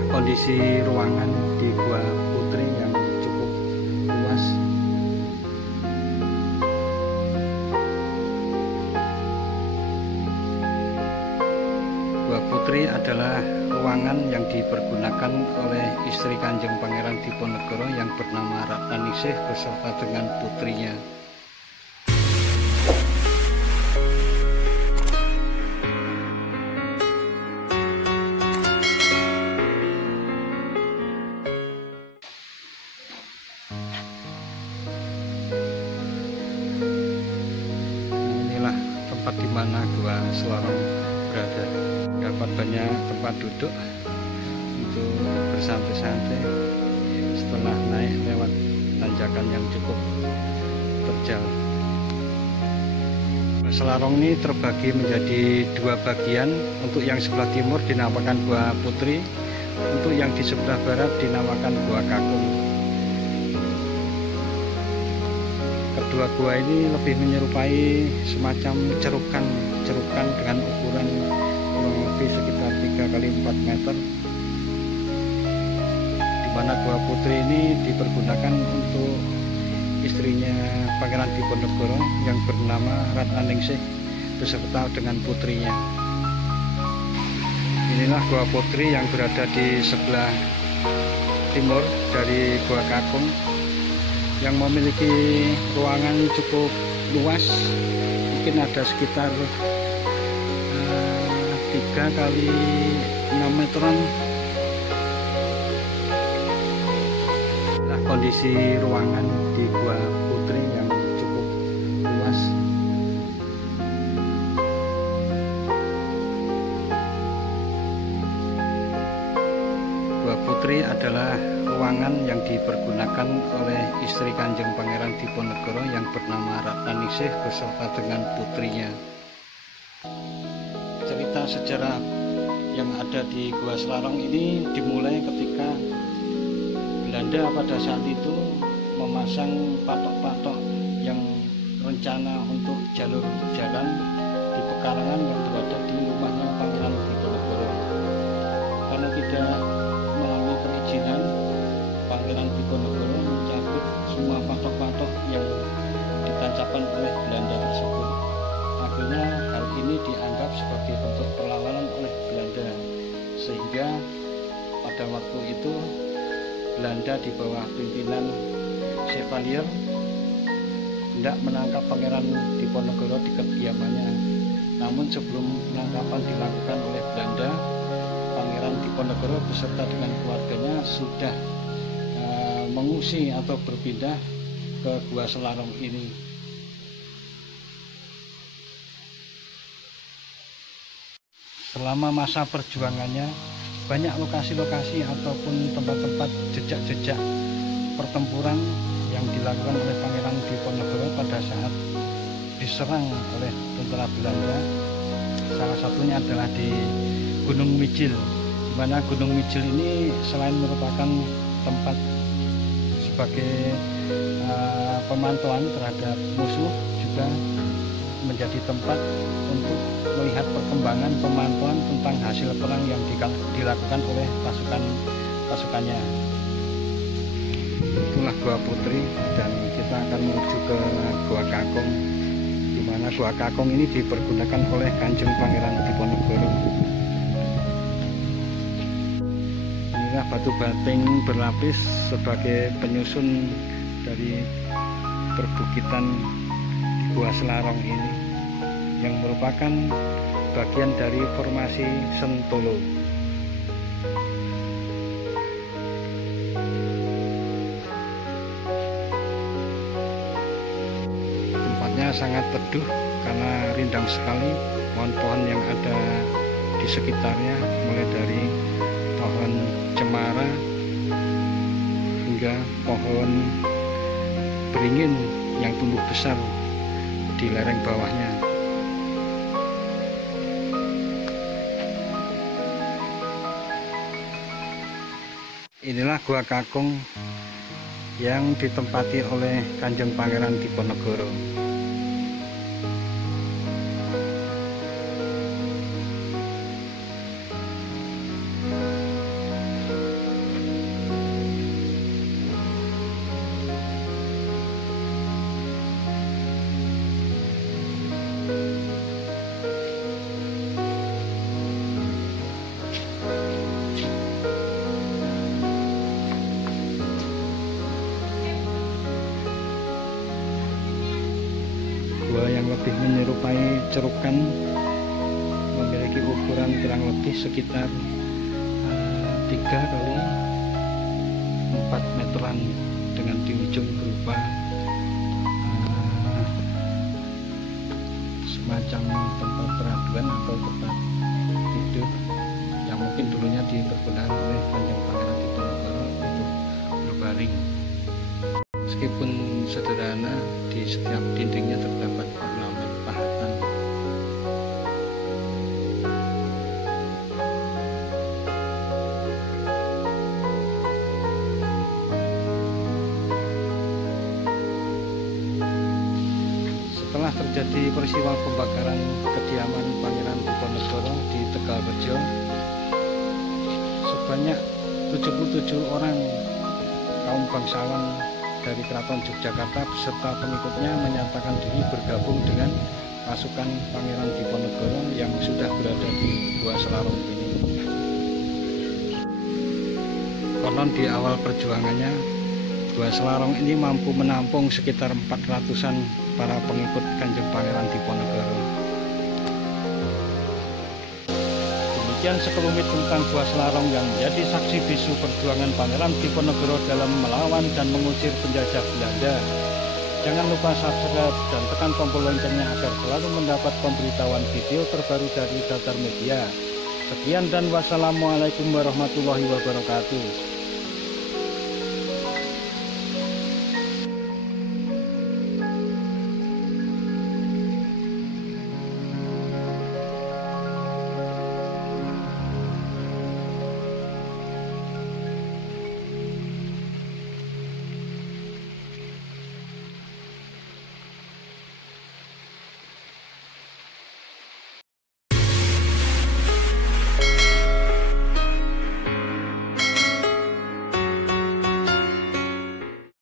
Inilah kondisi ruangan di Gua Putri yang cukup luas. Gua Putri adalah ruangan yang dipergunakan oleh istri Kanjeng Pangeran Diponegoro yang bernama Ratnaningsih beserta dengan putrinya. Inilah tempat di mana Gua Selarong berada. Dapat banyak tempat duduk untuk bersantai-santai setelah naik lewat tanjakan yang cukup terjal. Gua Selarong ini terbagi menjadi dua bagian. Untuk yang sebelah timur dinamakan Gua Putri, untuk yang di sebelah barat dinamakan Gua Kakung. Kedua gua ini lebih menyerupai semacam cerukan dengan ukuran kurang lebih sekitar 3 x 4 meter, di mana Gua Putri ini dipergunakan untuk istrinya Pangeran Diponegoro yang bernama Ratnaningsih beserta dengan putrinya. Inilah Gua Putri yang berada di sebelah timur dari Gua Kakung, yang memiliki ruangan cukup luas, mungkin ada sekitar 3 x 6 meteran. Nah, kondisi ruangan di Gua Putri yang cukup luas. Gua Putri adalah ruangan yang dipergunakan oleh istri Kanjeng Pangeran Diponegoro yang bernama Ratnaningsih beserta dengan putrinya. Cerita sejarah yang ada di Gua Selarong ini dimulai ketika Belanda pada saat itu memasang patok-patok yang rencana untuk jalur jalan di pekarangan yang berada di rumahnya Pangeran Diponegoro. Karena tidak melalui perizinan, Pangeran Diponegoro mencabut semua patok-patok yang ditancapkan oleh Belanda tersebut. Akhirnya hal ini dianggap sebagai bentuk perlawanan oleh Belanda, sehingga pada waktu itu Belanda di bawah pimpinan Chevalier hendak menangkap Pangeran Diponegoro di kediamannya. Namun sebelum penangkapan dilakukan oleh Belanda, Pangeran Diponegoro beserta dengan keluarganya sudah mengungsi atau berpindah ke Gua Selarong ini. Selama masa perjuangannya, banyak lokasi-lokasi ataupun tempat-tempat jejak-jejak pertempuran yang dilakukan oleh Pangeran Diponegoro pada saat diserang oleh tentara Belanda. Salah satunya adalah di Gunung Mijil, di mana Gunung Mijil ini selain merupakan tempat sebagai pemantauan terhadap musuh, juga menjadi tempat untuk melihat perkembangan pemantauan tentang hasil perang yang dilakukan oleh pasukannya. Itulah Gua Putri, dan kita akan menuju ke Gua Kakung, di mana Gua Kakung ini dipergunakan oleh Kanjeng Pangeran Diponegoro. Inilah batu bating berlapis sebagai penyusun dari perbukitan di Gua Selarong ini, yang merupakan bagian dari formasi Sentolo. Tempatnya sangat teduh karena rindang sekali pohon-pohon yang ada di sekitarnya, mulai dari pohon cemara hingga pohon beringin yang tumbuh besar di lereng bawahnya. Inilah Gua Kakung yang ditempati oleh Kanjeng Pangeran Diponegoro. lebih menyerupai cerukan, memiliki ukuran kurang lebih sekitar 3 kali 4 meteran, dengan di ujung berupa semacam tempat peraduan atau tempat tidur yang mungkin dulunya dipergunakan oleh Kanjeng Pangeran Diponegoro untuk berbaring. Meskipun sederhana, di setiap dindingnya terdapat ornamen pahatan. Setelah terjadi peristiwa pembakaran kediaman Pangeran Diponegoro di Tegalrejo, sebanyak 77 orang kaum bangsawan dari Keraton Yogyakarta beserta pengikutnya menyatakan diri bergabung dengan pasukan Pangeran Diponegoro yang sudah berada di Gua Selarong ini. Konon di awal perjuangannya, Gua Selarong ini mampu menampung sekitar 400-an para pengikut Kanjeng Pangeran Diponegoro. Demikian sekelumit tentang Gua Selarong yang menjadi saksi bisu perjuangan Pangeran Diponegoro dalam melawan dan mengusir penjajah Belanda. Jangan lupa subscribe dan tekan tombol loncengnya agar selalu mendapat pemberitahuan video terbaru dari Datar Media. Sekian dan wassalamualaikum warahmatullahi wabarakatuh.